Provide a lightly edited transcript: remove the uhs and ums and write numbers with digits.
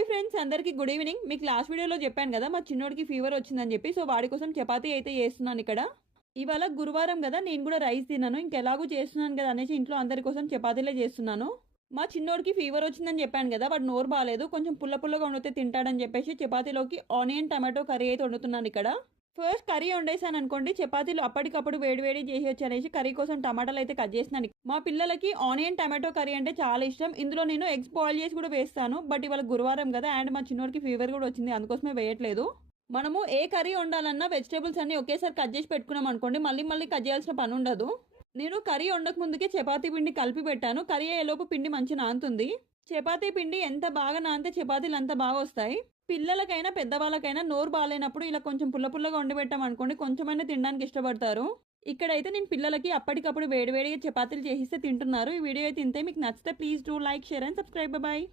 Hi friends, అందరికీ good evening. మీకు last వీడియోలో చెప్పాను కదా మా చిన్నోడికి ఫీవర్ వచ్చిందని చెప్పి. సో వాడి కోసం చపాతీ అయితే చేస్తున్నాను ఇక్కడ. ఇవాళ గురువారం కదా, నేను కూడా రైస్ తిన్నాను. ఇంకెలాగూ చేస్తున్నాను కదా అనేసి ఇంట్లో అందరి కోసం చపాతీలే చేస్తున్నాను. మా చిన్నోడికి ఫీవర్ వచ్చిందని చెప్పాను కదా, వాడు నోరు బాగాలేదు, కొంచెం పుల్ల పుల్లగా వండితే తింటాడని చెప్పేసి చపాతీలోకి ఆనియన్ టమాటో కర్రీ అయితే వండుతున్నాను ఇక్కడ. ఫస్ట్ కర్రీ వండేసాను అనుకోండి, చపాతీలు అప్పటికప్పుడు వేడివేడి చేసేయచ్చు అనేసి కర్రీ కోసం టమాటాలు అయితే కట్ చేసినాను. మా పిల్లలకి ఆనియన్ టమాటో కర్రీ అంటే చాలా ఇష్టం. ఇందులో నేను ఎగ్స్ బాయిల్ చేసి కూడా వేస్తాను. బట్ ఇవాళ గురువారం కదా, అండ్ మా చిన్నోడికి ఫీవర్ కూడా వచ్చింది, అందుకోసమే వేయట్లేదు. మనము ఏ కర్రీ వండాలన్నా వెజిటేబుల్స్ అన్ని ఒకేసారి కట్ చేసి పెట్టుకున్నాం అనుకోండి, మళ్ళీ మళ్ళీ కట్ చేయాల్సిన పని ఉండదు. నేను కర్రీ వండక ముందుకే చపాతీ పిండి కలిపి పెట్టాను. కర్రీ అయ్యేలోపు పిండి మంచి నానుతుంది. చపాతీ పిండి ఎంత బాగా నానితే చపాతీలు అంత బాగా వస్తాయి. పిల్లలకైనా పెద్దవాళ్ళకైనా నోరు బాగాలేనప్పుడు ఇలా కొంచెం పుల్ల పుల్లగా వండి పెట్టాం అనుకోండి, కొంచెమైనా తినడానికి ఇష్టపడతారు. ఇక్కడైతే నేను పిల్లలకి అప్పటికప్పుడు వేడివేడిగా చపాతీలు చేసిస్తే తింటున్నారు. ఈ వీడియో అయితే ఇంతే. మీకు నచ్చితే please do like, share and subscribe. Bye.